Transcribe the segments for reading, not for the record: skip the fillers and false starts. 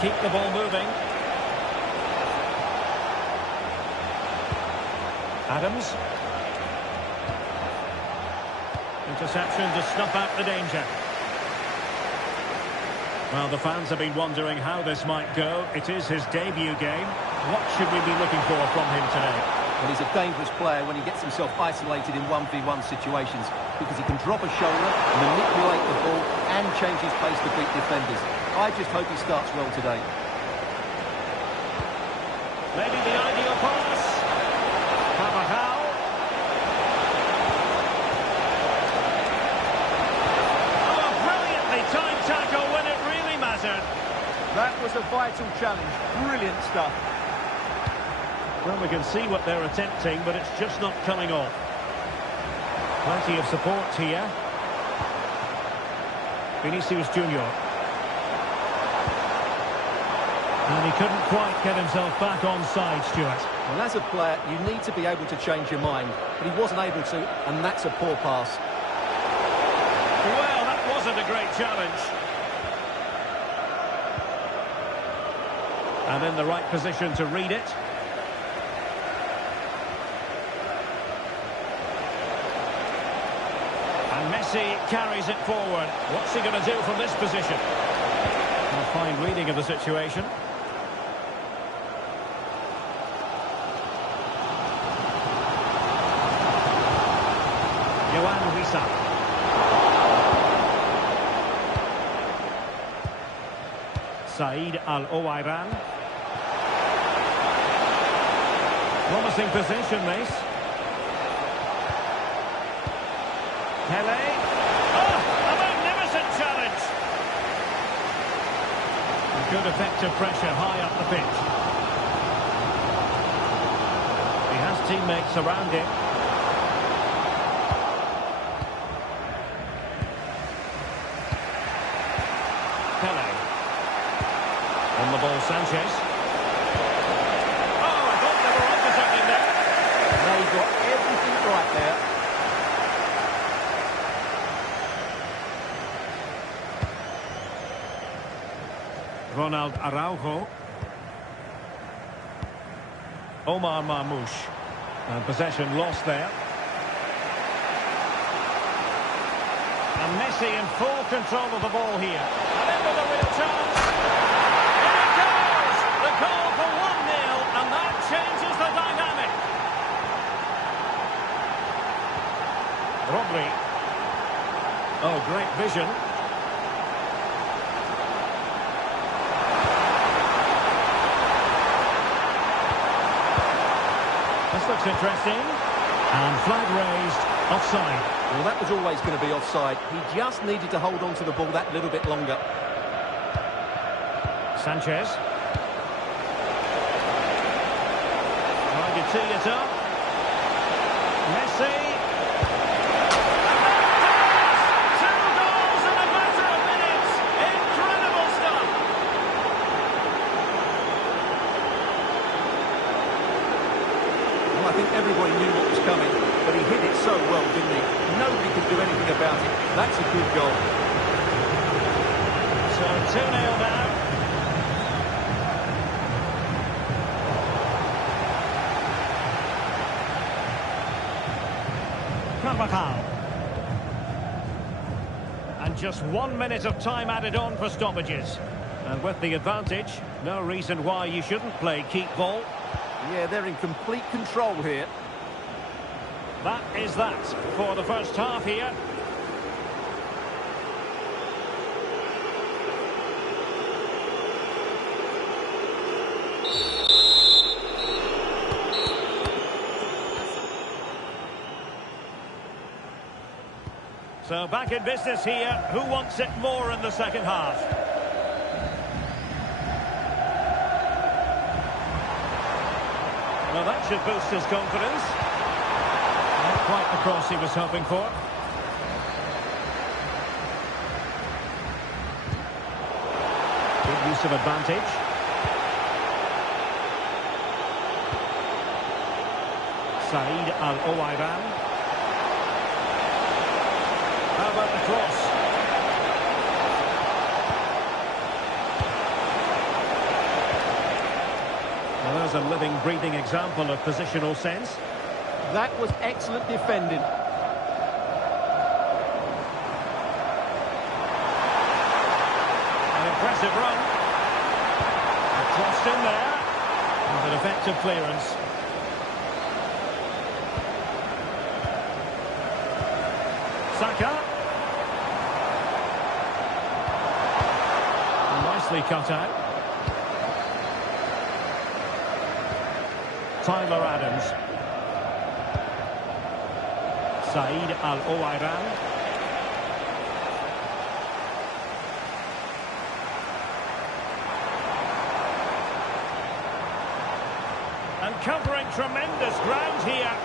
keep the ball moving. Adams. Interception to snuff out the danger. Well, the fans have been wondering how this might go. It is his debut game. What should we be looking for from him today? Well, he's a dangerous player when he gets himself isolated in 1v1 situations because he can drop a shoulder, manipulate the ball and change his pace to beat defenders. I just hope he starts well today. Maybe the ideal pass. Carvajal. Oh, a brilliantly timed tackle when it really mattered. That was a vital challenge. Brilliant stuff. Well, we can see what they're attempting, but it's just not coming off. Plenty of support here. Vinicius Junior. And he couldn't quite get himself back onside, Stuart. Well, as a player, you need to be able to change your mind, but he wasn't able to, and that's a poor pass. Well, that wasn't a great challenge. And in the right position to read it. And Messi carries it forward. What's he going to do from this position? A fine reading of the situation. Yohan Wissa. Said Al-Owairan. Promising position, this. Pele. Oh, a magnificent challenge. Good effective pressure high up the pitch. He has teammates around him. Pele. On the ball, Sanchez. Oh, I thought they were onto something there. They got everything right there. Ronald Araujo. Omar Marmoush. And possession lost there. And Messi in full control of the ball here. And in with a real chance. Here it goes! The goal for 1-0, and that changes the dynamic. Rodri. Oh, great vision. This looks interesting. And flag raised, offside. Well, that was always going to be offside. He just needed to hold on to the ball that little bit longer. Sanchez. Trying to tee it up. Messi. Two goals in a matter of minutes. Incredible stuff. Well, I think everybody knew what was coming, but he hit it so well, didn't he? Nobody could do anything about it. That's a good goal. So 2-0 now. Carvajal. And just 1 minute of time added on for stoppages. And with the advantage, no reason why you shouldn't play keep ball. Yeah, they're in complete control here. That is that for the first half here. So back in business here. Who wants it more in the second half? Well, that should boost his confidence. Not quite the cross he was hoping for. Good use of advantage. Said Al-Owairan. How about the cross? a living, breathing example of positional sense. That was excellent defending. An impressive run. Crossed in there. With an effective clearance. Saka. Nicely cut out. Tyler Adams. Said Al-Owairan. And covering tremendous ground here.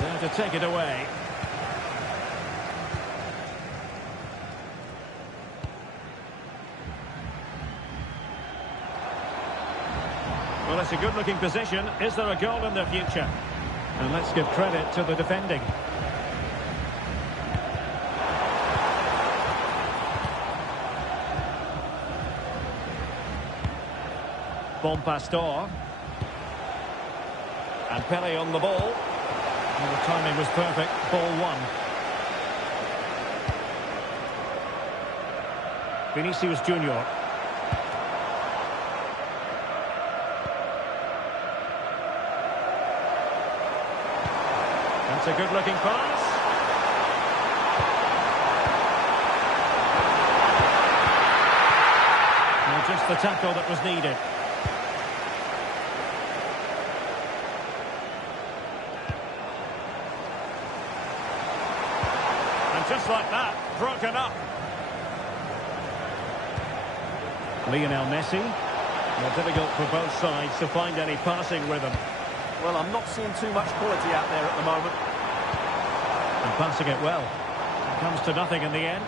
There to take it away. Well, it's a good-looking position. Is there a goal in the future? And let's give credit to the defending. Bon Pastor. And Pele on the ball. And the timing was perfect. Ball one. Vinicius Junior. That's a good-looking pass. Well, just the tackle that was needed. And just like that, broken up. Lionel Messi. More difficult for both sides to find any passing rhythm. Well, I'm not seeing too much quality out there at the moment. And passing it well. Comes to nothing in the end.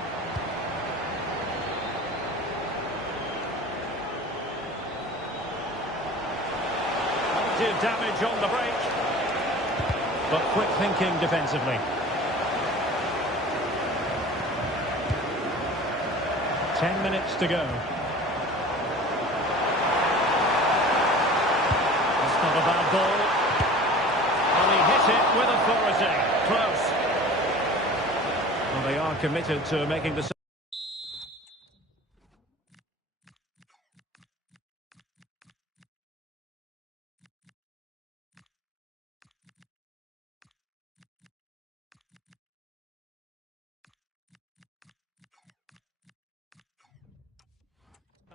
Won't do damage on the break. But quick thinking defensively. 10 minutes to go. That's not a bad ball. And he hit it with authority. Close. Well, they are committed to making the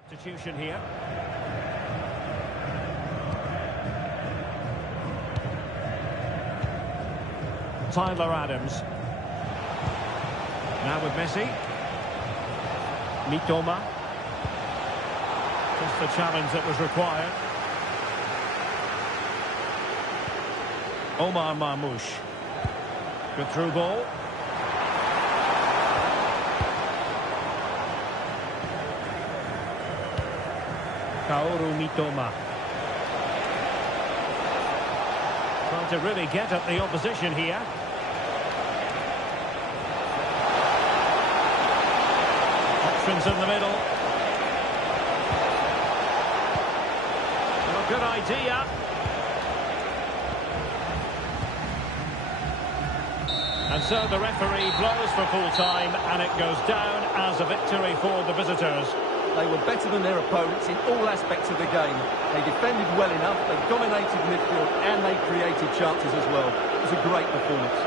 substitution here. Tyler Adams. Now with Messi. Mitoma. Just the challenge that was required. Omar Marmoush. Good through ball. Kaoru Mitoma. Trying to really get at the opposition here. Options in the middle. Well, good idea. And so the referee blows for full time, and it goes down as a victory for the visitors. They were better than their opponents in all aspects of the game. They defended well enough, they dominated midfield, and they created chances as well. It was a great performance.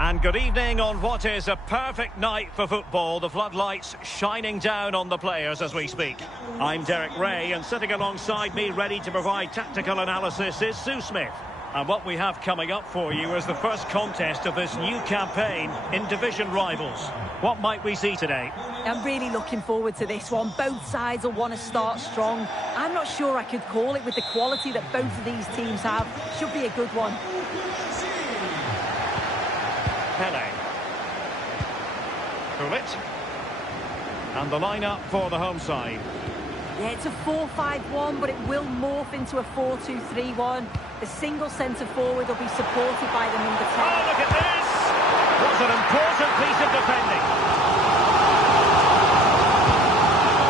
And good evening on what is a perfect night for football. The floodlights shining down on the players as we speak. I'm Derek Ray, and sitting alongside me ready to provide tactical analysis is Sue Smith. And what we have coming up for you is the first contest of this new campaign in division rivals. What might we see today? I'm really looking forward to this one. Both sides will want to start strong. I'm not sure I could call it with the quality that both of these teams have. Should be a good one. Pele. Kulit. And the lineup for the home side. Yeah, it's a 4-5-1, but it will morph into a 4-2-3-1. The single centre forward will be supported by the number 10. Oh, look at this! What an important piece of defending.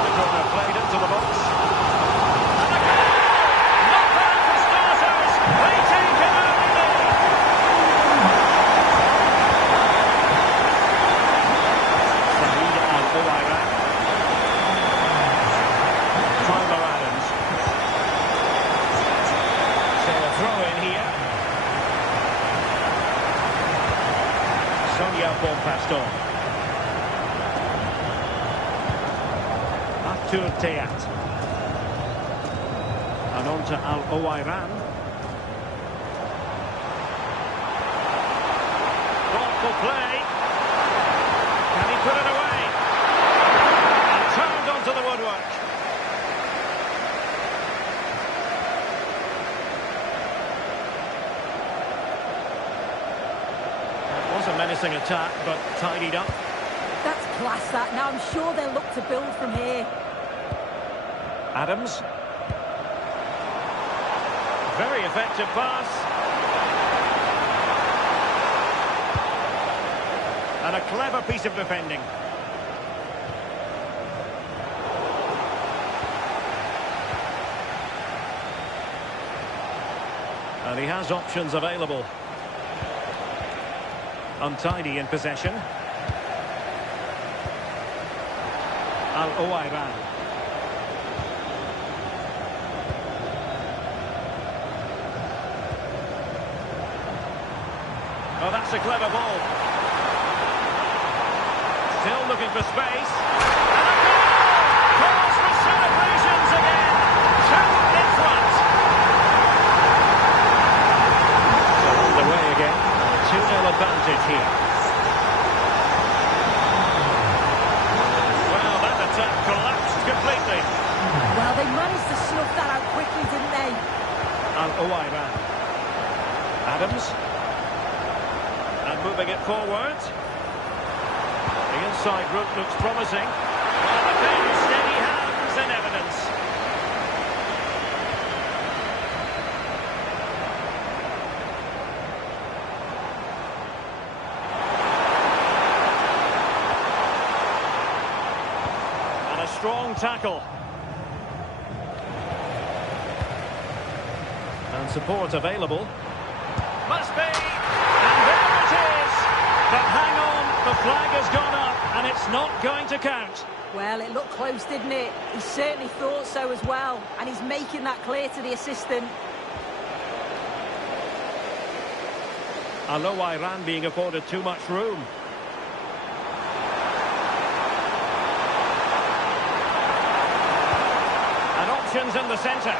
The corner played into the box. And a goal! Not bad for starters. They take it early lead. Saïd Al-Ouaira. Tyler Adams. So a throw in here. Sonia Bonpastor. Artur Teat. And on to Al-Ouairan. Thoughtful play. Can he put it away? And turned onto the woodwork. It was a menacing attack, but tidied up. That's class, that. Now I'm sure they'll look to build from here. Adams. Very effective pass. And a clever piece of defending. And he has options available. Untidy in possession. Al-Ouairan. Oh, that's a clever ball. Still looking for space. And a goal! Calls for celebrations again. 2 in front. So on the way again. 2-0 advantage here. Well, that attack collapsed completely. Well, they managed to snuff that out quickly, didn't they? Al-Ouairan. Adams. And moving it forward. The inside route looks promising. Well, the big steady hands in evidence. And a strong tackle. And support available. Must be. And there it is. But hang on, the flag has gone up and it's not going to count. Well, it looked close, didn't it? He certainly thought so as well. And he's making that clear to the assistant. Al-Ouairan being afforded too much room. And options in the centre.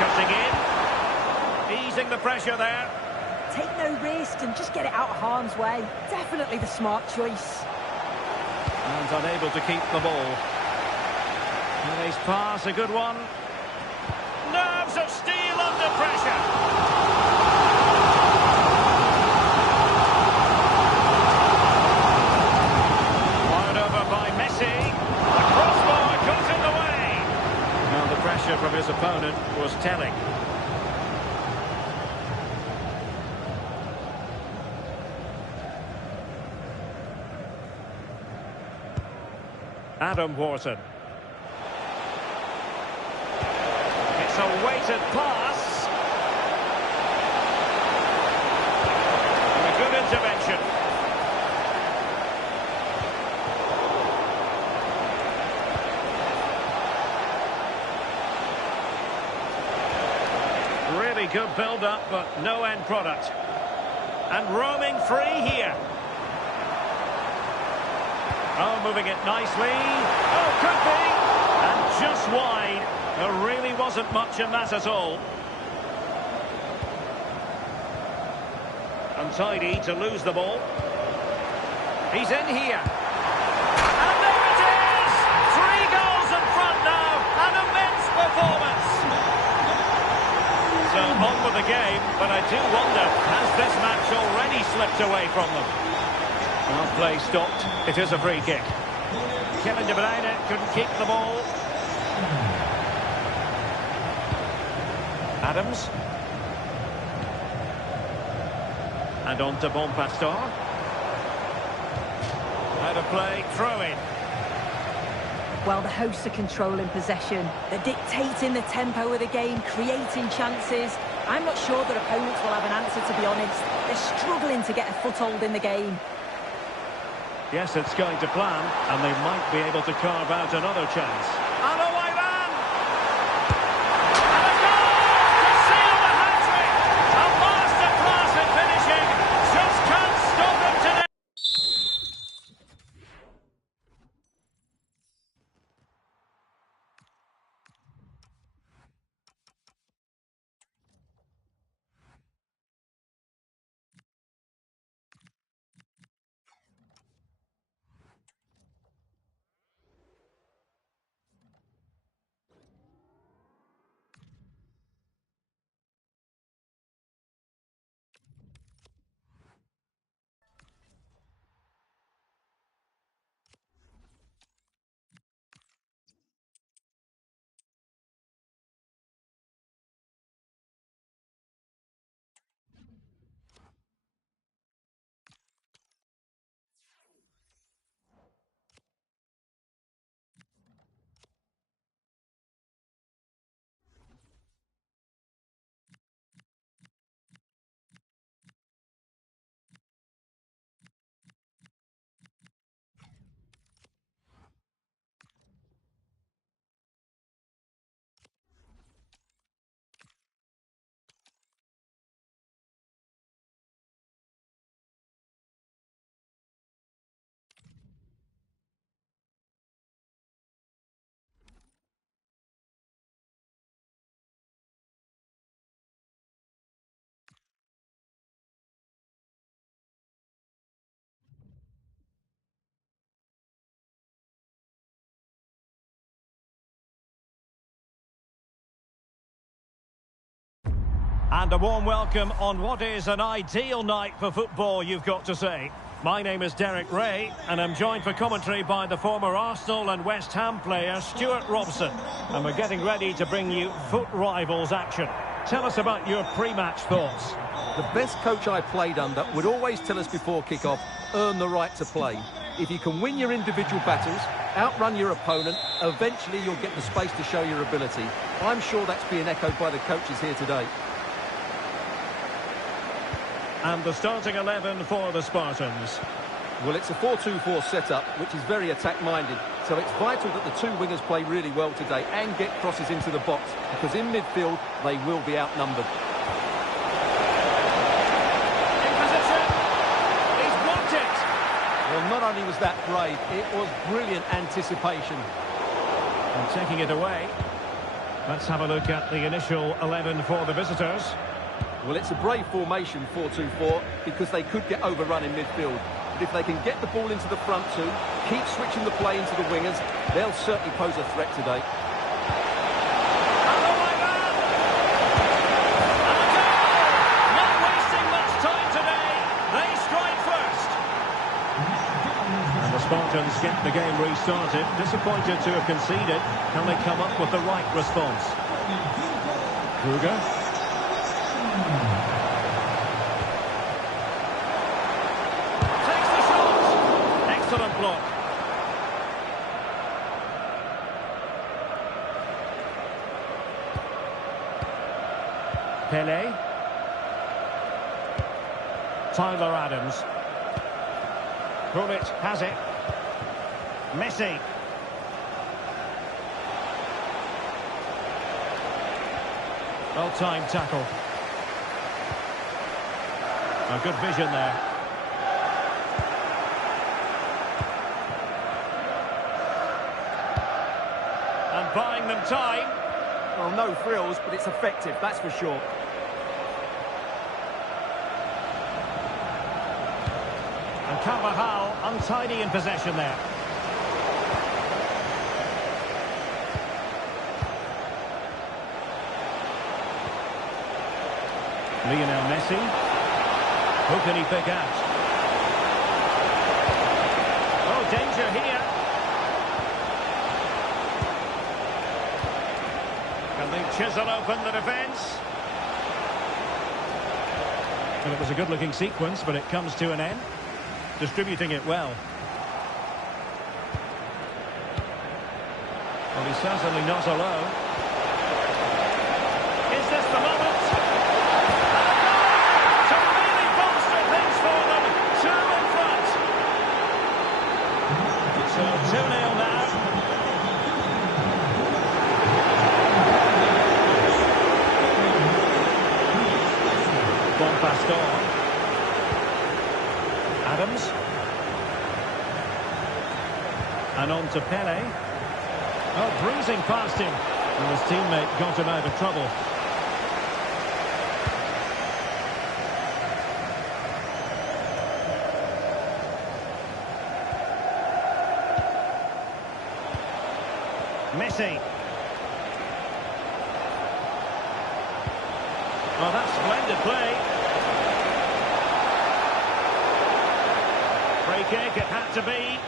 Cutting in. Easing the pressure there. Take no risk and just get it out of harm's way. Definitely the smart choice. And unable to keep the ball. And his pass, a good one. Nerves of steel under pressure. Fired over by Messi. The crossbar got in the way. Now the pressure from his opponent was telling. Adam Wharton. It's a weighted pass. And a good intervention. good build-up, but no end product. And roaming free here. Oh, moving it nicely. Oh, could be. And just wide. There really wasn't much in that at all. Untidy to lose the ball. He's in here. And there it is! 3 goals in front now. An immense performance. So on with the game, but I do wonder, has this match already slipped away from them? Well, play stopped. It is a free kick. Kevin De Bruyne couldn't keep the ball. Adams. And on to Bonpastor. Out of play, throw in. Well, the hosts are controlling possession. They're dictating the tempo of the game, creating chances. I'm not sure that opponents will have an answer, to be honest. They're struggling to get a foothold in the game. Yes, it's going to plan, and they might be able to carve out another chance. And away ran! And a goal to seal the hat-trick! A masterclass in finishing! Just can't stop him today! And a warm welcome on what is an ideal night for football, you've got to say. My name is Derek Ray, and I'm joined for commentary by the former Arsenal and West Ham player Stuart Robson. And we're getting ready to bring you foot rivals action. Tell us about your pre-match thoughts. The best coach I played under would always tell us before kick-off, earn the right to play. If you can win your individual battles, outrun your opponent, eventually you'll get the space to show your ability. I'm sure that's being echoed by the coaches here today. And the starting 11 for the Spartans. Well, it's a 4-2-4 setup, which is very attack-minded. So it's vital that the two wingers play really well today and get crosses into the box, because in midfield, they will be outnumbered. In position. He's blocked it. Well, not only was that brave, it was brilliant anticipation. And taking it away. Let's have a look at the initial 11 for the visitors. Well, it's a brave formation, 4-2-4, because they could get overrun in midfield. But if they can get the ball into the front two, keep switching the play into the wingers, they'll certainly pose a threat today. And away ran! And a goal! Not wasting much time today. They strike first. And the Spartans get the game restarted. Disappointed to have conceded. Can they come up with the right response? Kruger. Takes the shot. Excellent block. Pele. Tyler Adams. Krunic has it. Messi. Well-timed tackle. A good vision there. And buying them time. Well, no frills, but it's effective, that's for sure. And Carvajal untidy in possession there. Lionel Messi. Who can he pick out? Oh, danger here. Can they chisel open the defence? Well, it was a good-looking sequence, but it comes to an end. Distributing it well. Well, he's certainly not alone. Is this the moment? To really bolster things for them. Two in front. So 2-0 now. Bon Pastor. Adams. And on to Pele. Oh, breezing past him. And his teammate got him out of trouble. Messi. Oh, that's splendid play. Free kick, it had to be.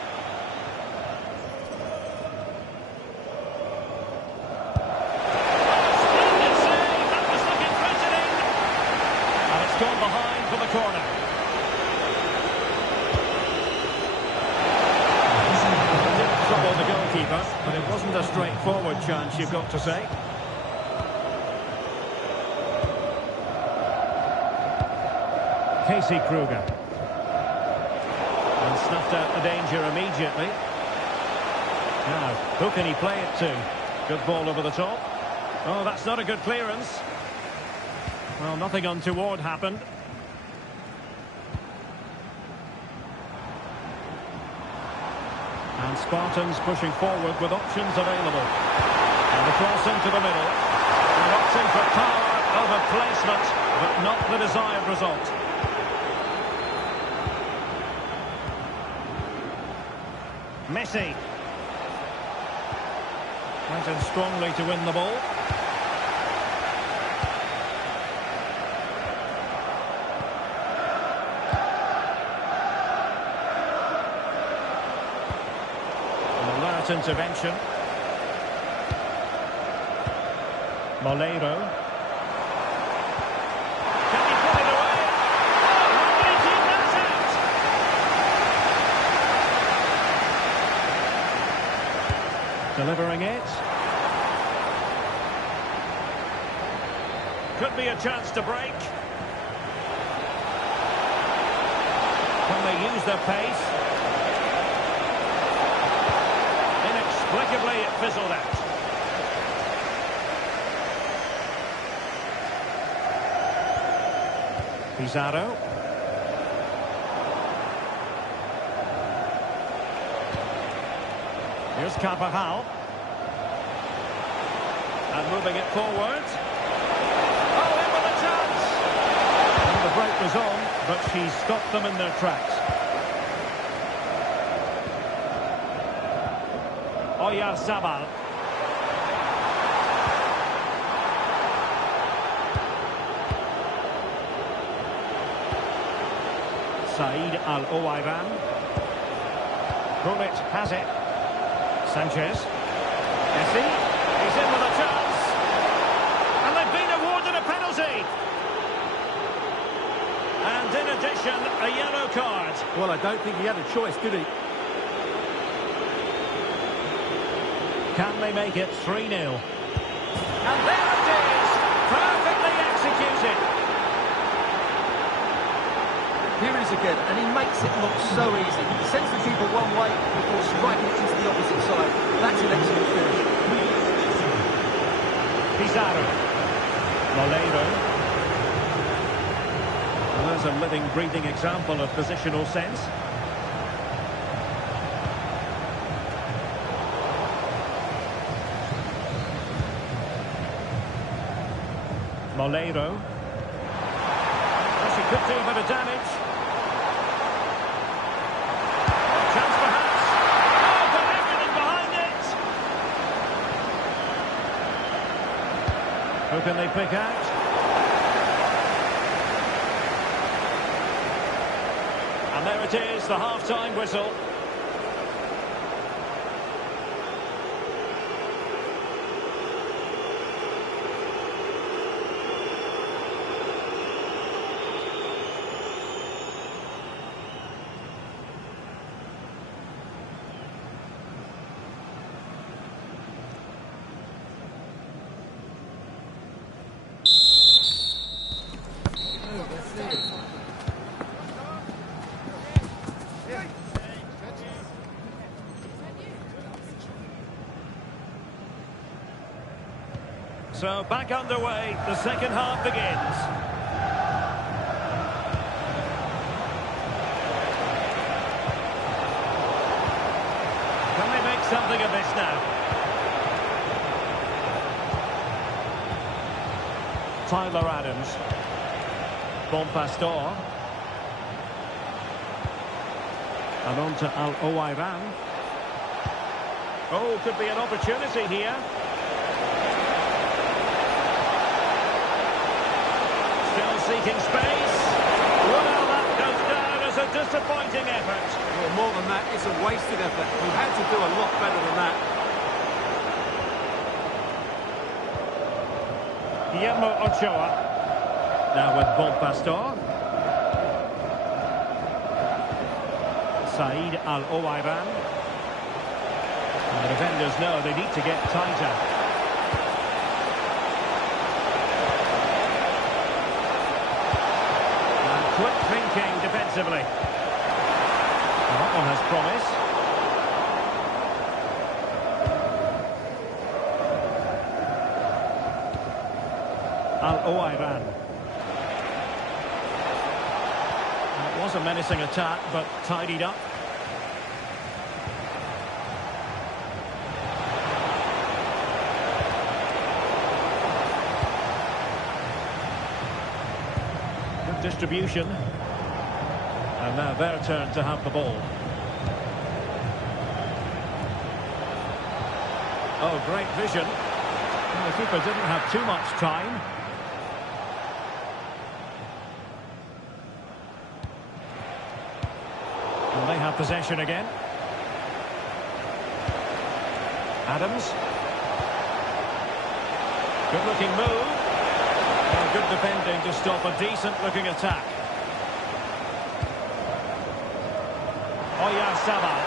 Oh, splendid save. That was looking threatening. And it's gone behind for the corner. Didn't trouble the goalkeeper, but it wasn't a straightforward chance, you've got to say. Casey Kruger. And snuffed out the danger immediately. Now, who can he play it to? Good ball over the top. Oh, that's not a good clearance. Well, nothing untoward happened. And Spartans pushing forward with options available. And the cross into the middle. And opting for power over placement, but not the desired result. Messi. Went in strongly to win the ball. An alert intervention. Moleiro. Can he put it away? Oh, how did he keep that out? Delivering it. Could be a chance to break. Can they use their pace? Inexplicably, it fizzled out. Pizarro. Here's Carvajal. And moving it forward. Oh, in with a chance! And the break was on, but she stopped them in their tracks. Oyarzabal. Said Al-Owairan. Gullit has it. Sanchez. Messi. He's in with a chance. And they've been awarded a penalty. And in addition, a yellow card. Well, I don't think he had a choice, did he? Can they make it 3-0? And there it is. Perfectly executed. Here he is again, and he makes it look so easy. He sends the keeper one way before striking it into the opposite side. That's an excellent finish. Pizarro. Moleiro. Well, there's a living, breathing example of positional sense. Moleiro. Yes, he could do a bit of damage. Chance perhaps. Oh, got everything behind it. Who can they pick out? And there it is, the half-time whistle. So back underway, the second half begins. Can they make something of this now? Tyler Adams. Bon Pastor. And on to Al-Owairan. Oh, could be an opportunity here. Still seeking space. Well, that goes down as a disappointing effort. Well, more than that, it's a wasted effort. We had to do a lot better than that. Guillermo Ochoa. Now with Bon Pastor. Said Al-Owairan. And the defenders know they need to get tighter. And quick thinking defensively. Well, that one has promise. Al-Owairan. It was a menacing attack, but tidied up. Good distribution. And now their turn to have the ball. Oh, great vision. Well, the keeper didn't have too much time. And they have possession again. Adams. Good looking move. Well, good defending to stop a decent looking attack. Oyarzabal.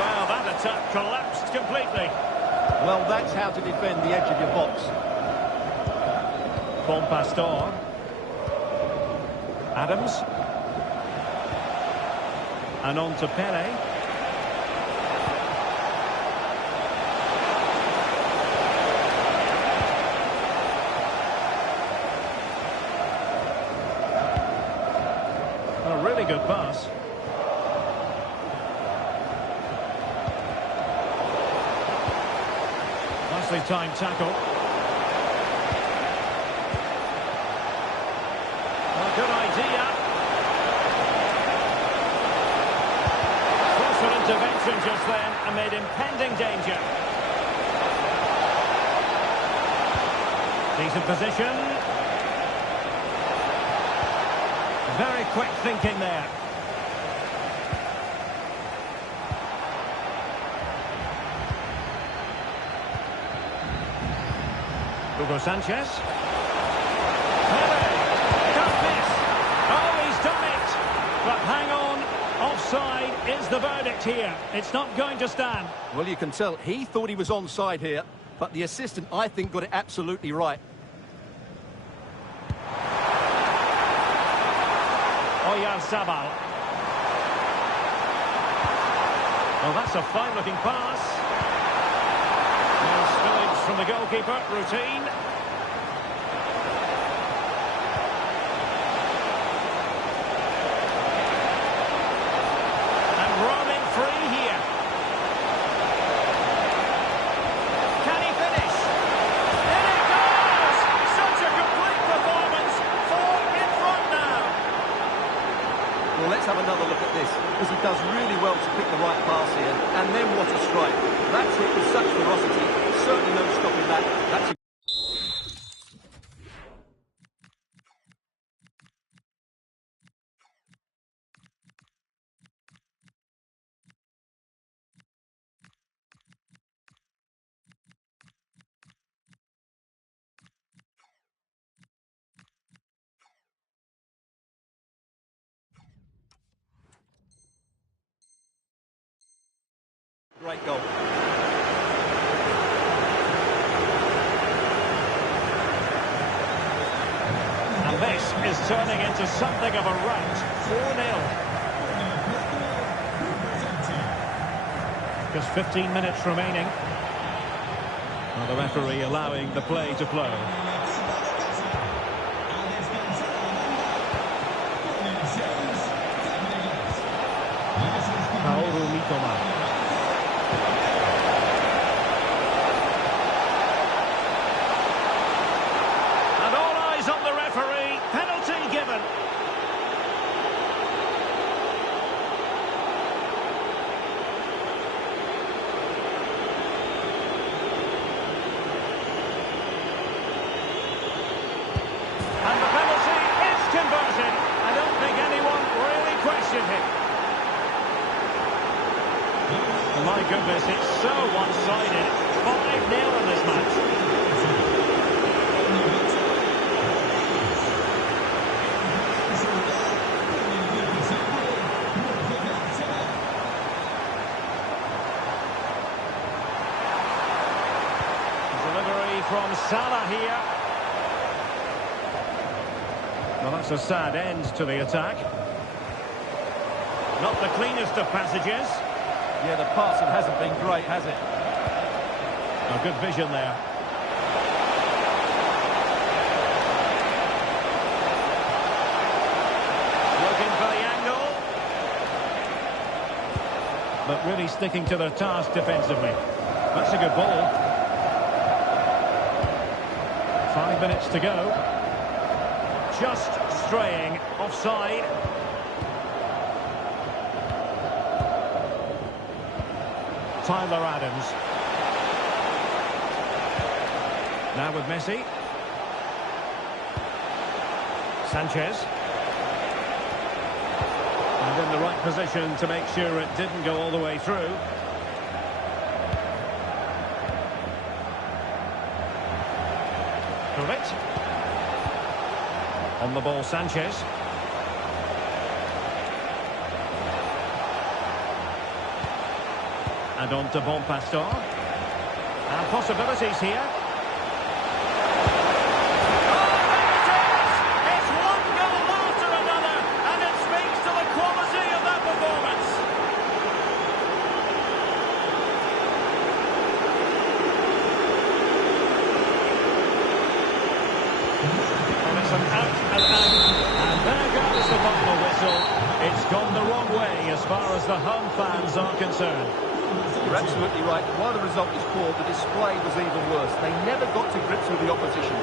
Well, that attack collapsed completely. Well, that's how to defend the edge of your box. Bon Pastor. Adams. And on to Pele. A really good pass. Nicely timed tackle. Well, good idea. Intervention just then amid impending danger. Decent position. Very quick thinking there. Hugo Sanchez. Pele. Can't miss. Oh, he's done it. But hang on. Offside is the verdict here. It's not going to stand. Well, you can tell he thought he was onside here, but the assistant, I think, got it absolutely right. Oyarzabal. Well, that's a fine-looking pass. No spillage from the goalkeeper. Routine. let's have another look at this, because he does really well to pick the right pass here. And then what a strike. That's hit with such ferocity. Certainly no stopping that. That's a great goal. And this is turning into something of a rout. 4-0. Just 15 minutes remaining. Well, the referee allowing the play to flow. Paolo Mitoma. And all eyes on the referee. Penalty given. And the penalty is converted. I don't think anyone really questioned him. My goodness, it's so one-sided. 5-0 in this match. Delivery from Salah here. Well, that's a sad end to the attack. Not the cleanest of passages. Yeah, the passing hasn't been great, has it? A good vision there. Looking for the angle. But really sticking to their task defensively. That's a good ball. 5 minutes to go. Just straying offside. Tyler Adams. Now with Messi. Sanchez. And in the right position to make sure it didn't go all the way through. Correct. On the ball, Sanchez. And on to Bonpastor. And possibilities here. Oh, there it is! It's one goal after another, and it speaks to the quality of that performance. Well, it's an out and out. And there goes the final whistle. It's gone the wrong way as far as the home fans are concerned. You're absolutely right. While the result was poor, the display was even worse. They never got to grips with the opposition.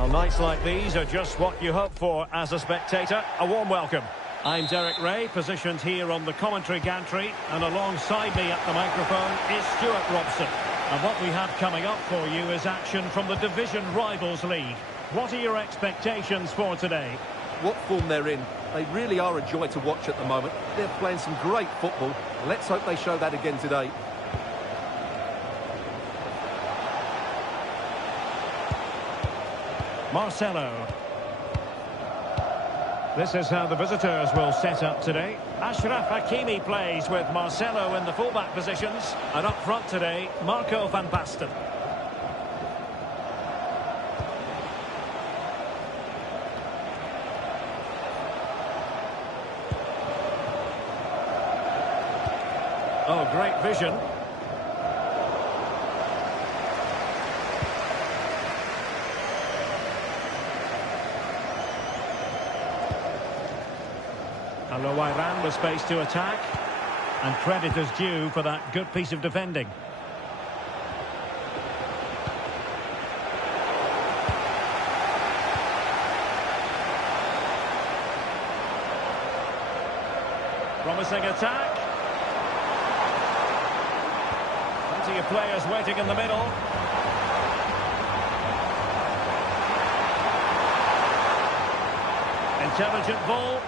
Well, nights like these are just what you hope for as a spectator. A warm welcome. I'm Derek Ray, positioned here on the commentary gantry, and alongside me at the microphone is Stuart Robson. And what we have coming up for you is action from the Division Rivals League. What are your expectations for today? What form they're in. They really are a joy to watch at the moment. They're playing some great football. Let's hope they show that again today. Marcelo. This is how the visitors will set up today. Ashraf Hakimi plays with Marcelo in the fullback positions. And up front today, Marco van Basten. Oh, great vision. And Iran with space to attack. And credit is due for that good piece of defending. Promising attack. Plenty of players waiting in the middle. Intelligent ball.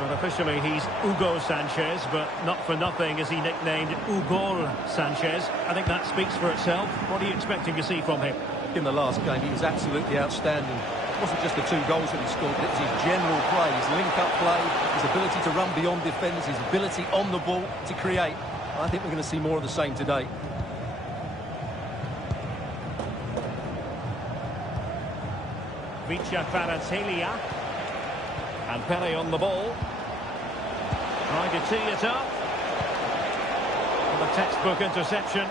Well, officially he's Hugo Sanchez, but not for nothing is he nicknamed Hugo Sanchez. I think that speaks for itself. What are you expecting to see from him? In the last game, he was absolutely outstanding. It wasn't just the 2 goals that he scored, but it was his general play, his link-up play, his ability to run beyond defenders, his ability on the ball to create. I think we're going to see more of the same today. Vicha Kvaratskhelia. And Pele on the ball. Trying to tee it up. And the textbook interception.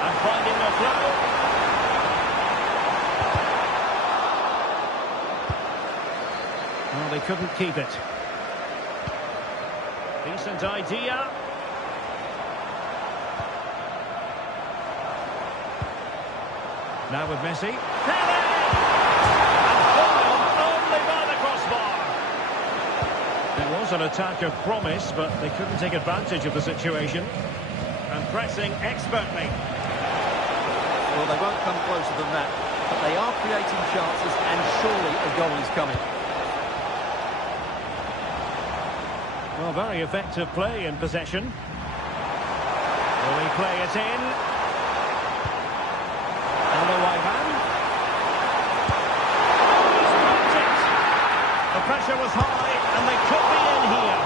And finding the flow. Well, they couldn't keep it. Decent idea. Now with Messi. Pele! And foiled only by the crossbar. It was an attack of promise, but they couldn't take advantage of the situation. And pressing expertly. Well, they won't come closer than that, but they are creating chances, and surely a goal is coming. Well, very effective play in possession. Will he play it in? The pressure was high, and they could be in here.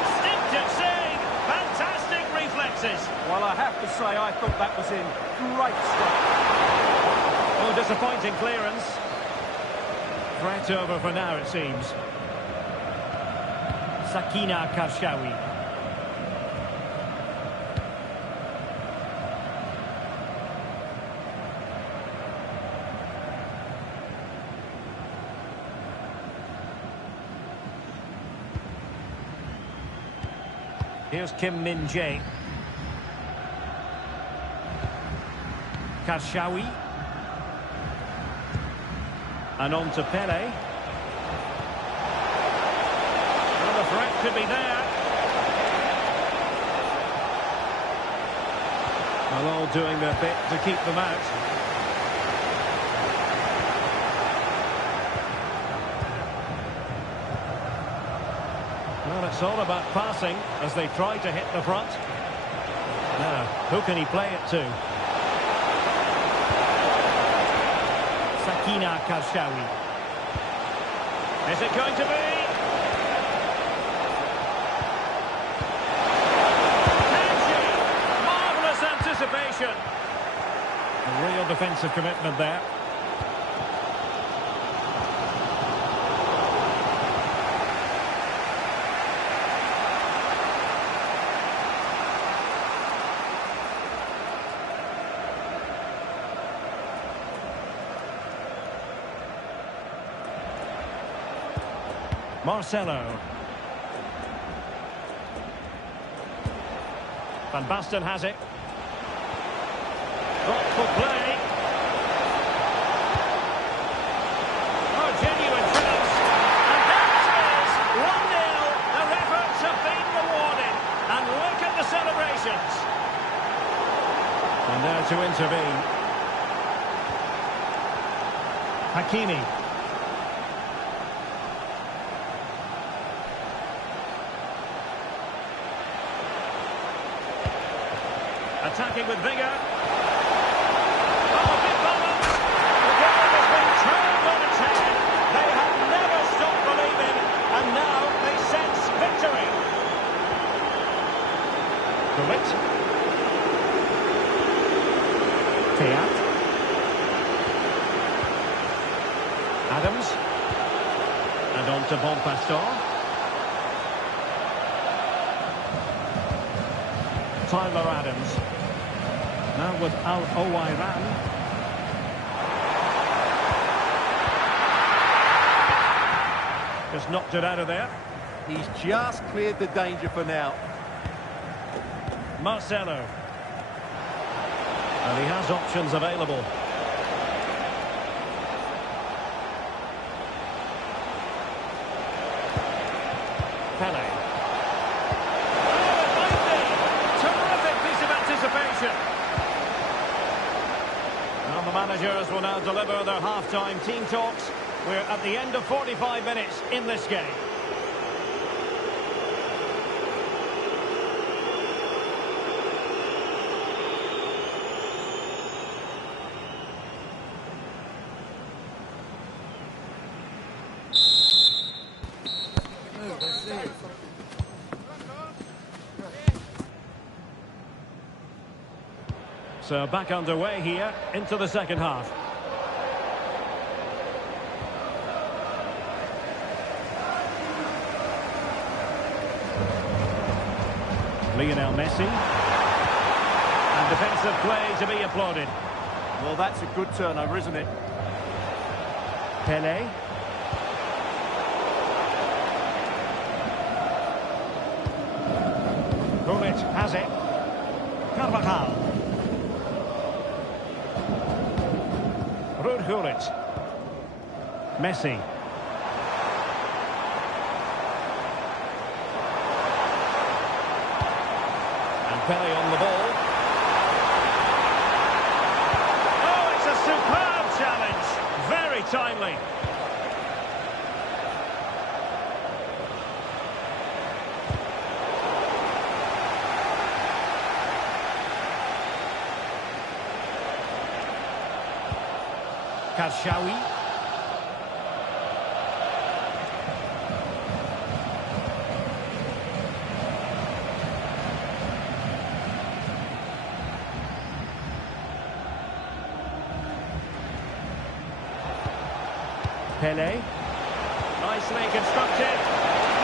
Instinctive save, fantastic reflexes. Well, I have to say, I thought that was in great stuff. Oh, disappointing clearance. Threat over for now, it seems. Sakina Karshawi. Here's Kim Min-jae. Karshawi. And on to Pele. Well, the threat could be there. Well, all doing their bit to keep them out. Well, it's all about passing as they try to hit the front. Now, who can he play it to? Sakina Karshawi. Is it going to be? Kenji! Marvellous anticipation. A real defensive commitment there. Marcelo. Van Basten has it. Thoughtful play. Oh, genuine chance. And there it is, 1-0. Their efforts have been rewarded. And look at the celebrations. And there to intervene. Hakimi. Attacking with vigour. Oh, big balance. The game has been turned on its head. They have never stopped believing, and now they sense victory. Gullit. Fiat. Adams. And on to Bonpastor. Tyler Adams. Now with Al-Owairan. Just knocked it out of there. He's just cleared the danger for now. Marcelo. And he has options available. Pele. Well, the managers will now deliver their half-time team talks. We're at the end of 45 minutes in this game. So back underway here into the second half. Lionel Messi. And defensive play to be applauded. Well, that's a good turnover, isn't it? Pele. Gullit has it. Carvajal. Gullit. Messi. And Pele on the ball. Oh, it's a superb challenge. Very timely. Karshawi. Pele. Nicely constructed.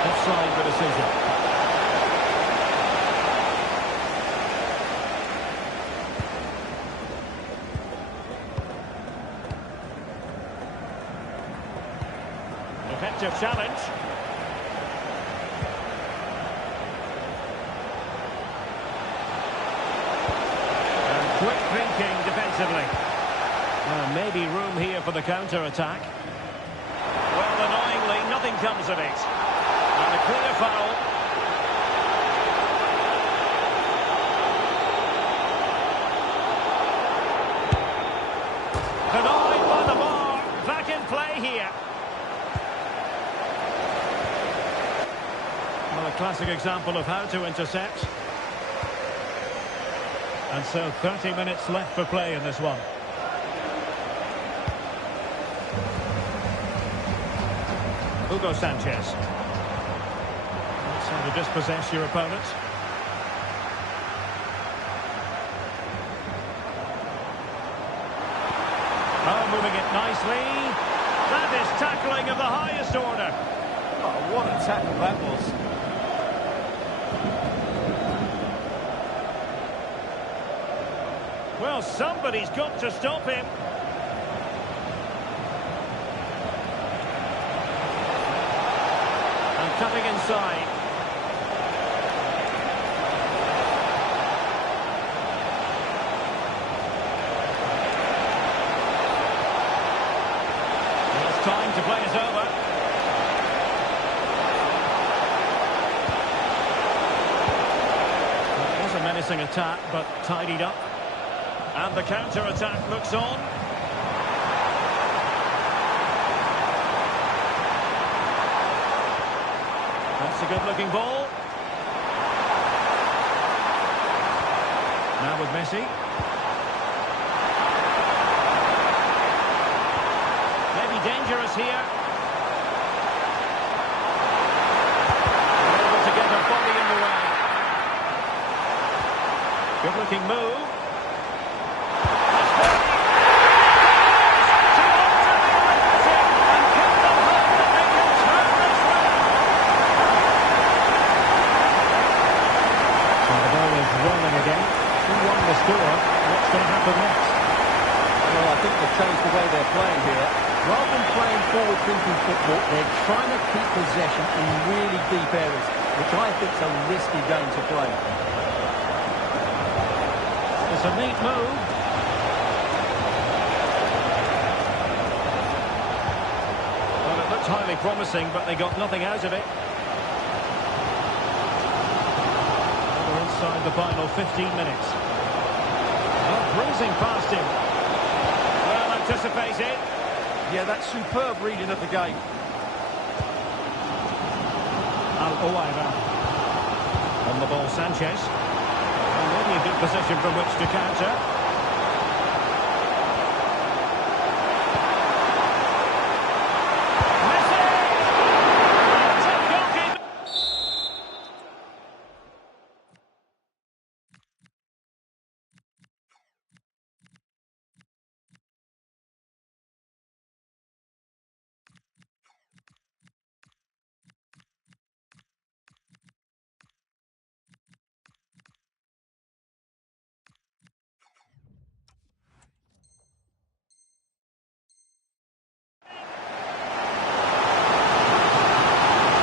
Offside the decision. Effective challenge. And quick thinking defensively. Maybe room here for the counter-attack. Well, annoyingly, nothing comes of it. And a clear foul. Denied by the bar. Back in play here. Well, a classic example of how to intercept. And so 30 minutes left for play in this one. Hugo Sanchez. That's how to dispossess your opponent. Oh, moving it nicely. That is tackling of the highest order. Oh, what a tackle that was. Well, somebody's got to stop him. And cutting inside. play is over. It was a menacing attack, but tidied up. And the counter-attack looks on. That's a good-looking ball. Now with Messi. Maybe dangerous here. Able to get her body in the way. Good-looking move. What's going to happen next? Well, I think they've changed the way they're playing here. Rather than playing forward-thinking football, they're trying to keep possession in really deep areas, which I think is a risky game to play. It's a neat move. Well, it looked highly promising, but they got nothing out of it. We're inside the final 15 minutes. Breezing past him. Well anticipated. Yeah, that's superb reading of the game. Al-Owaiba. On the ball, Sanchez. Maybe a good position from which to counter.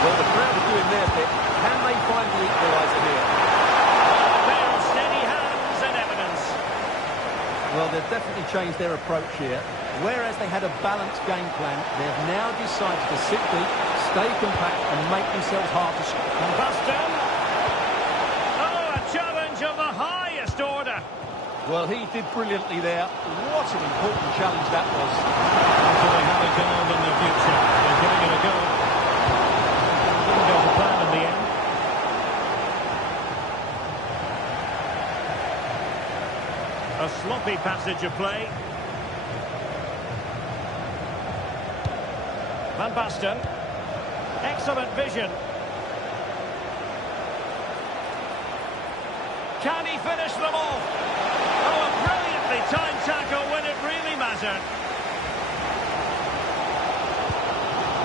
Well, the crowd are doing their bit. Can they find the equaliser here? Pair of steady hands and evidence. Well, they've definitely changed their approach here. Whereas they had a balanced game plan, they've now decided to sit deep, stay compact and make themselves hard to score. Van Basten. Oh, a challenge of the highest order. Well, he did brilliantly there. What an important challenge that was. So they have a goal in the future. They're giving it a go. Didn't go to plan in the end. A sloppy passage of play. Van Basten. Excellent vision. Can he finish them off? Oh, a brilliantly timed tackle when it really mattered.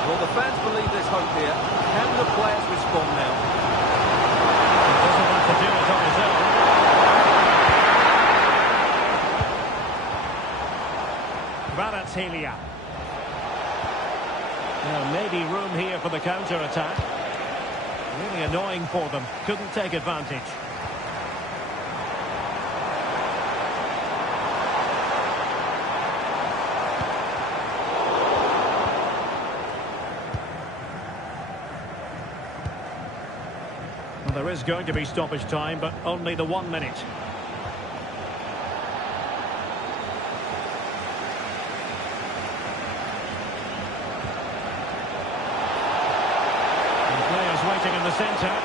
Well, the fans believe there's hope here. Can the players respond now? He doesn't have to do it on his own. Kvaratskhelia. Now, maybe room here for the counter-attack. Really annoying for them. Couldn't take advantage. Well, there is going to be stoppage time, but only the 1 minute. Waiting in the centre.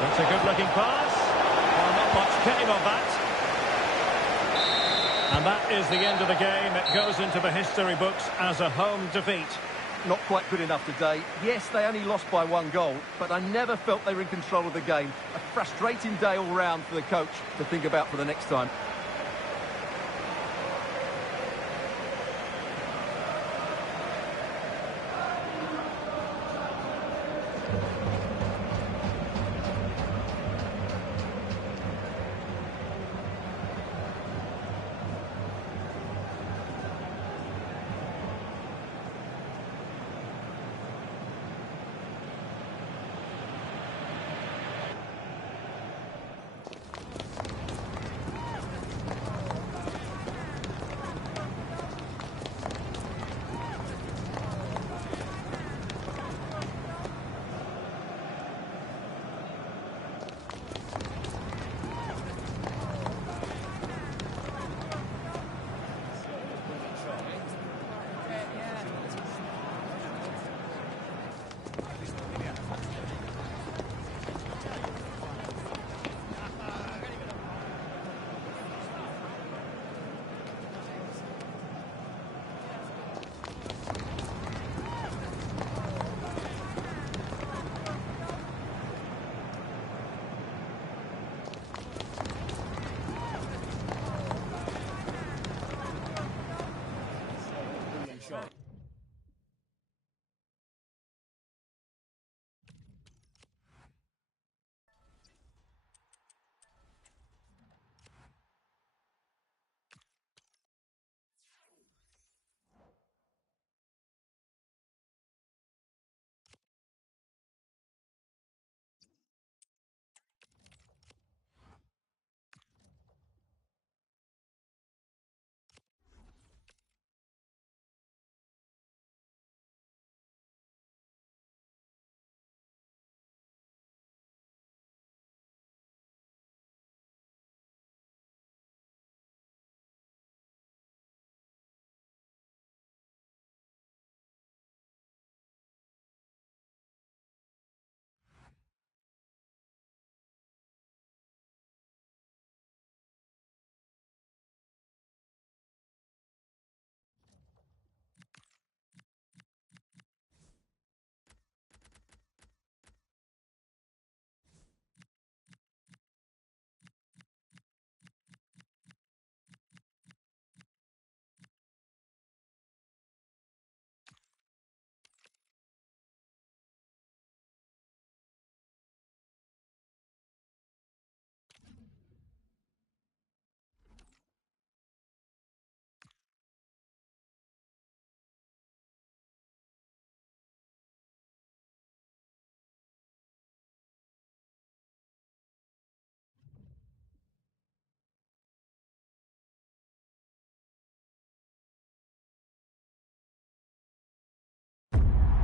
That's a good-looking pass. Well, not much came of that. And that is the end of the game. It goes into the history books as a home defeat. Not quite good enough today. Yes, they only lost by 1 goal, but I never felt they were in control of the game. A frustrating day all round for the coach to think about for the next time.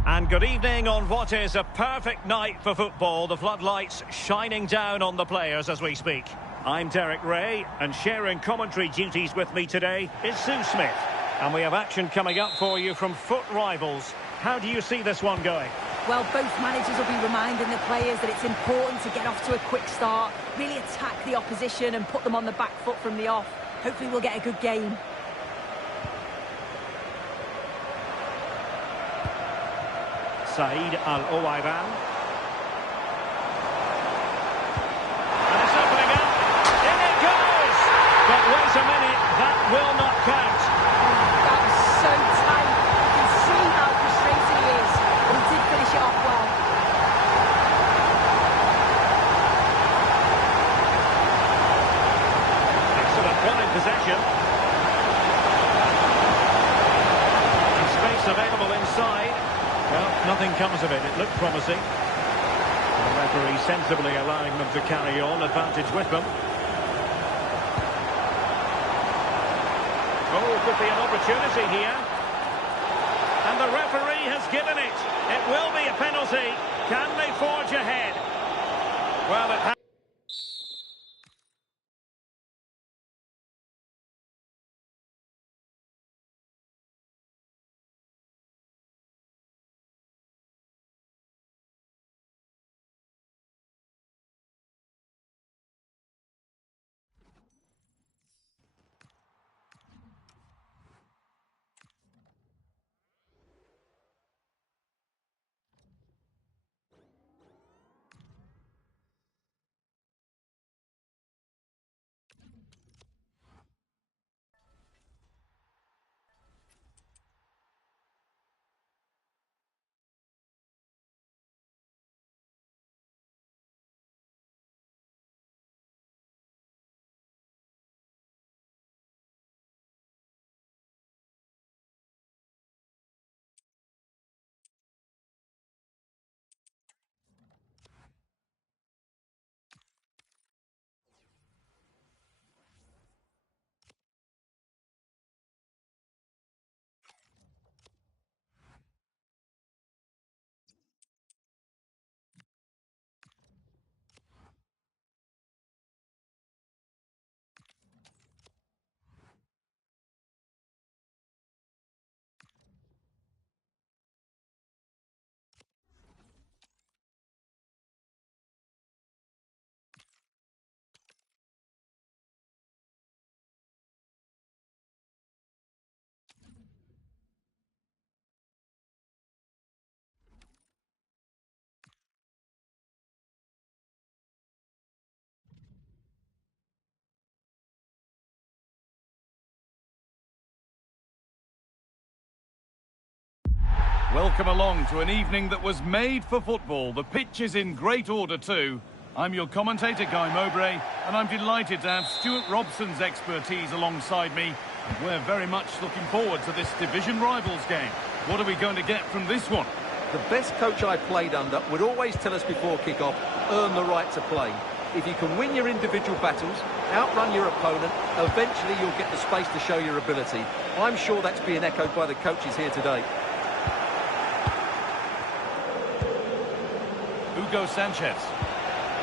And good evening on what is a perfect night for football. The floodlights shining down on the players as we speak. I'm Derek Ray, and sharing commentary duties with me today is Sue Smith. And we have action coming up for you from foot rivals. How do you see this one going? Well, both managers will be reminding the players that it's important to get off to a quick start, really attack the opposition and put them on the back foot from the off. Hopefully we'll get a good game. Said Al-Owairan. And it's opening up. In it goes! But wait a minute, that will not count. That was so tight. You can see how frustrated he is. But he did finish it off well. Excellent run in possession. And space available inside. Well, nothing comes of it. It looked promising. The referee sensibly allowing them to carry on, advantage with them. Oh, could be an opportunity here. And the referee has given it. It will be a penalty. Can they forge ahead? Well, it has. Welcome along to an evening that was made for football. The pitch is in great order too. I'm your commentator, Guy Mowbray, and I'm delighted to have Stuart Robson's expertise alongside me. And we're very much looking forward to this division rivals game. What are we going to get from this one? The best coach I played under would always tell us before kick-off, earn the right to play. If you can win your individual battles, outrun your opponent, eventually you'll get the space to show your ability. I'm sure that's being echoed by the coaches here today. Hugo Sanchez.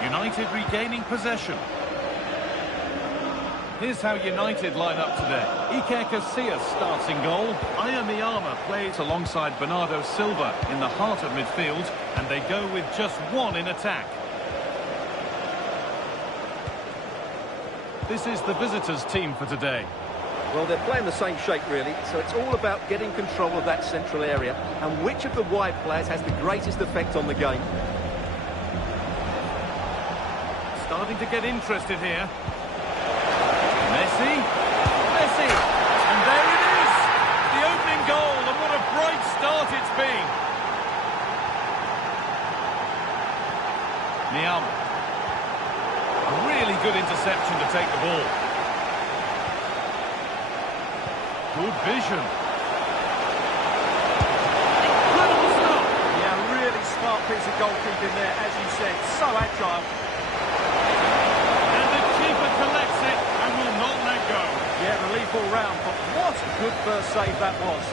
United regaining possession. Here's how United line up today. Iker Casillas starts in goal. Aya Miyama plays alongside Bernardo Silva in the heart of midfield, and they go with just one in attack. This is the visitors' team for today. Well, they're playing the same shape, really, so it's all about getting control of that central area and which of the wide players has the greatest effect on the game. Starting to get interested here. Messi. Messi. And there it is. The opening goal, and what a bright start it's been. Niama. A really good interception to take the ball. Good vision. Incredible stop. Yeah, really smart piece of goalkeeping there, as you said. So agile. And the keeper collects it and will not let go. Yeah, relief all round, but what a good first save that was.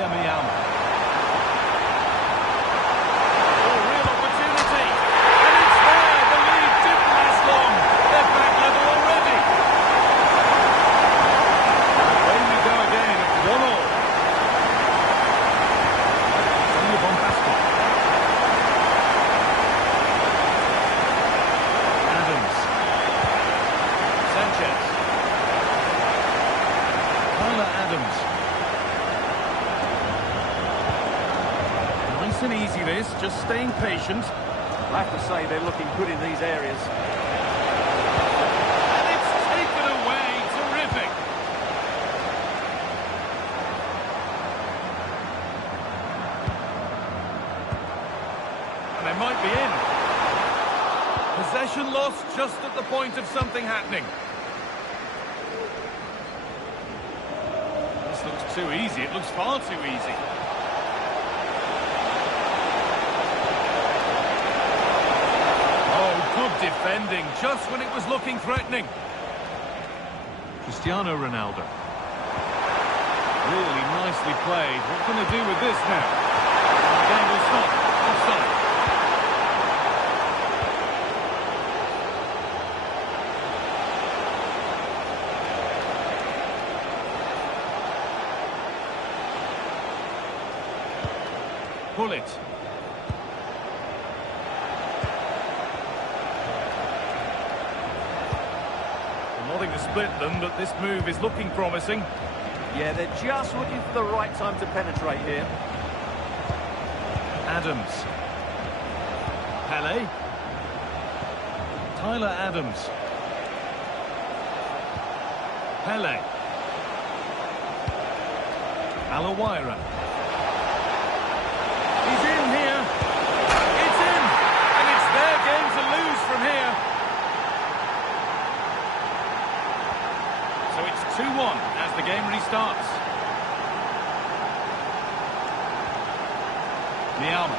Miyama. Oh, real opportunity. And it's there. The lead didn't last long. They're back level already. Away we go again at 1-1. Only bombastic. Adams. Sanchez. Adams. Nice and easy this, just staying patient. I have to say they're looking good in these areas. And it's taken away, terrific. And they might be in. Possession lost just at the point of something happening. Looks too easy. It looks far too easy. Oh, good defending, just when it was looking threatening. Cristiano Ronaldo. Really nicely played. What can they do with this now? The game will stop. Offside. Pull it. Nothing to split them, but this move is looking promising. Yeah, they're just looking for the right time to penetrate here. Adams. Pele. Tyler Adams. Pele. Alawaira. He's in here. It's in. And it's their game to lose from here. So it's 2-1 as the game restarts. Miyama.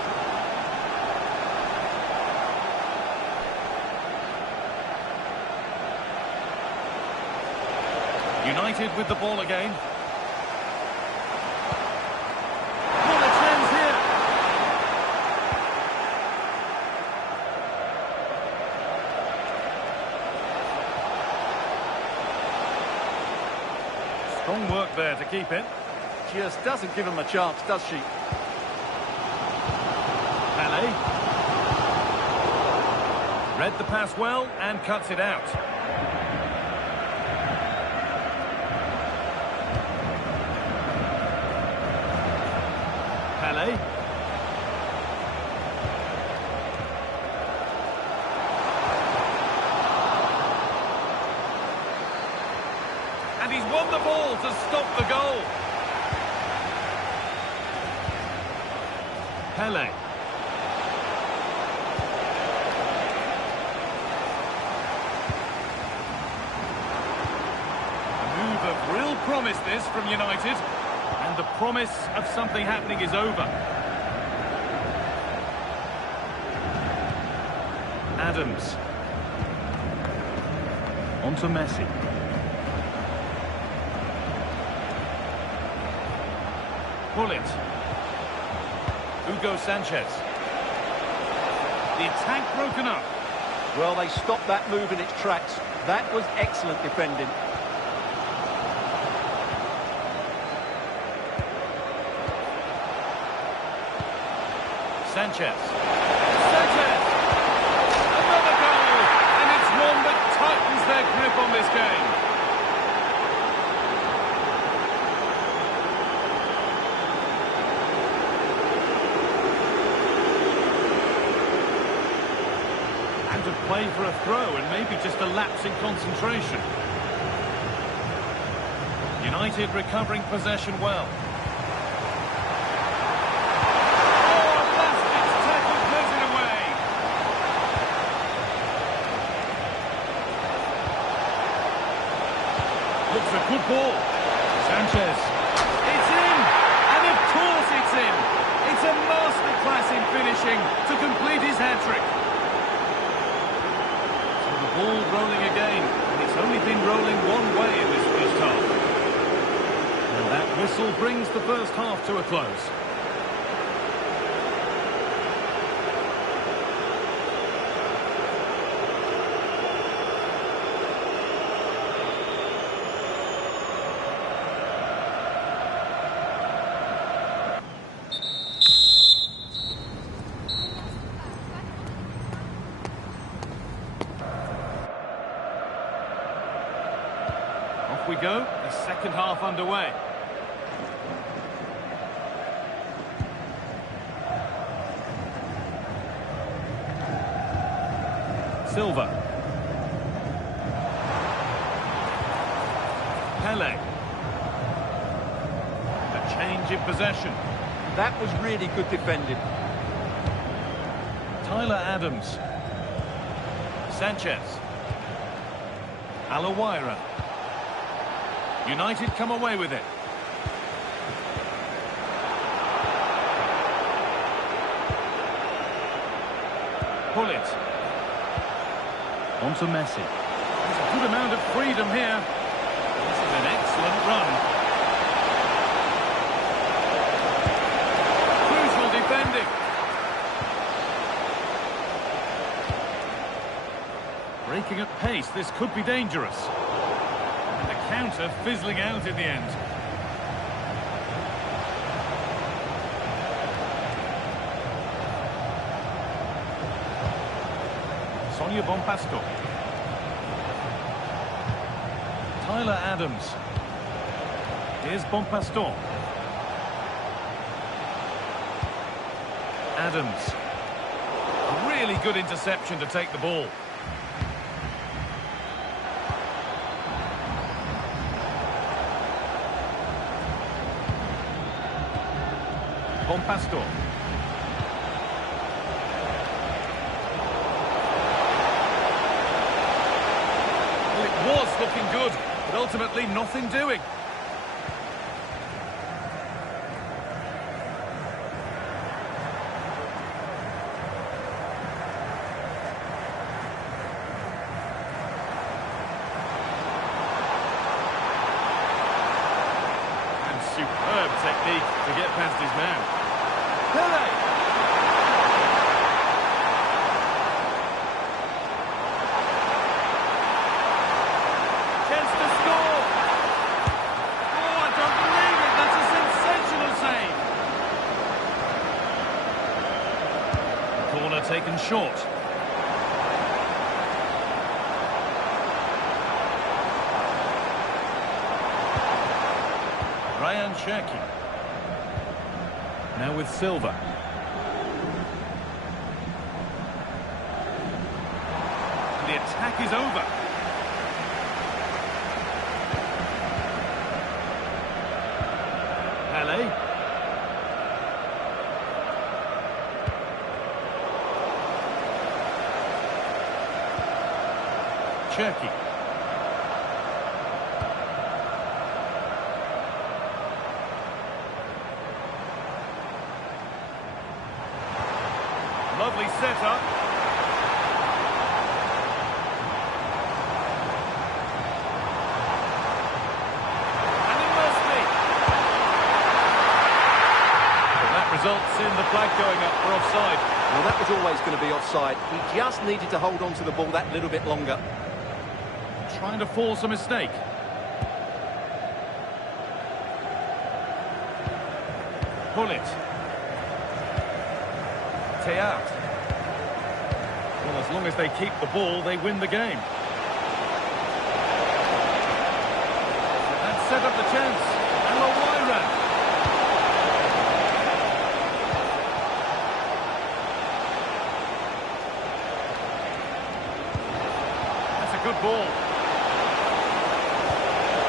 United with the ball again. What a chance here. Strong work there to keep it. Just doesn't give him a chance, does she? Pele. Read the pass well and cuts it out. Pele. And he's won the ball to stop the goal. Pele. A move of real promise this from United. And the promise of something happening is over. Adams. On to Messi. Pull it. Hugo Sanchez. The attack broken up. Well, they stopped that move in its tracks. That was excellent defending. Sanchez. Sanchez! Another goal! And it's one that tightens their grip on this game. And to play for a throw and maybe just a lapse in concentration. United recovering possession well. Looks a good ball. Sanchez. It's in! And of course it's in! It's a masterclass in finishing to complete his hat-trick. So the ball rolling again. And it's only been rolling one way in this first half. And that whistle brings the first half to a close. Off we go, the second half underway. Silva. Pele. A change in possession. That was really good defending. Tyler Adams. Sanchez. Alawaira. United come away with it. Pull it. On to Messi. There's a good amount of freedom here. This is an excellent run. Crucial defending. Breaking at pace, this could be dangerous. And the counter fizzling out in the end. Sonia Bonpasto. Tyler Adams. Here's Bonpasto. Adams. A really good interception to take the ball. Bonpasto. Well, it was looking good, but ultimately nothing doing. And superb technique to get past his man. Pele! Chance to score! Oh, I don't believe it! That's a sensational save! Corner taken short. Ryan Cherki. Now with Silva. The attack is over. Pele. Cherki. Lovely setup. And it must be. But that results in the flag going up for offside. Well, that was always going to be offside. He just needed to hold on to the ball that little bit longer. Trying to force a mistake. Pull it. Teat. Well, as long as they keep the ball, they win the game. And set up the chance. Alawaira. That's a good ball.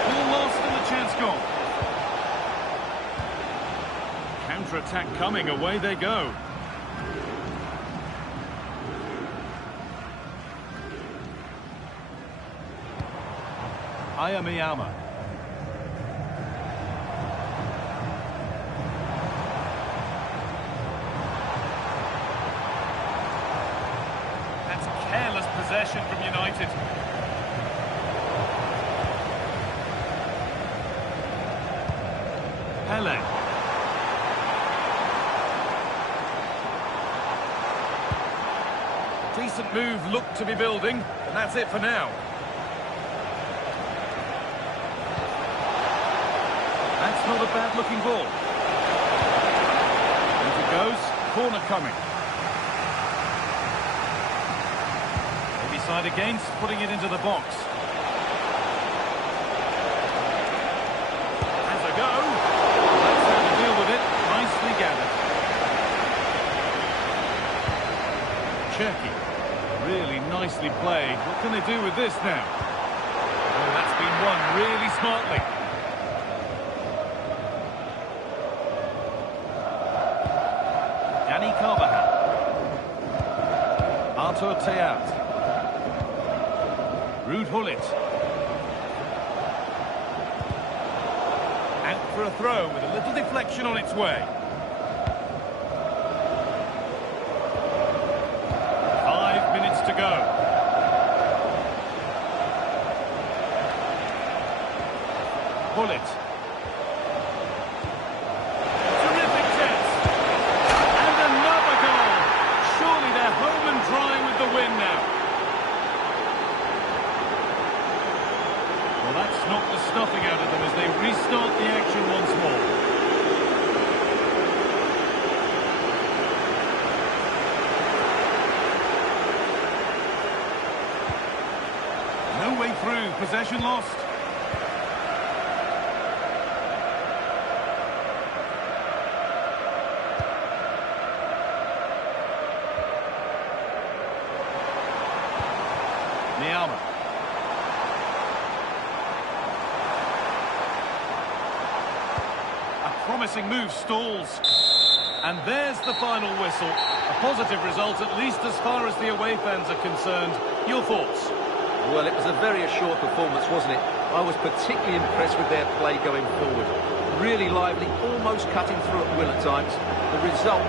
Ball lost and the chance gone. Counter-attack coming, away they go. Ayamiyama. That's careless possession from United. Dembele. Decent move looked to be building, and that's it for now. That's not a bad-looking ball. As it goes, corner coming. Maybe side against, putting it into the box. Has a go. That's how to deal with it. Nicely gathered. Cherky. Really nicely played. What can they do with this now? Oh, that's been won really smartly. Danny Carvajal. Artur Teat. Ruud Gullit. Out for a throw with a little deflection on its way. 5 minutes to go. Gullit. Terrific chance. And another goal. Surely they're home and dry with the win now. Well, that's knocked the stuffing out of them as they restart the action once more. No way through, possession lost. Niama. A promising move stalls. And there's the final whistle. A positive result, at least as far as the away fans are concerned. Your thoughts? Well, it was a very assured performance, wasn't it? I was particularly impressed with their play going forward. Really lively, almost cutting through at will at times. The result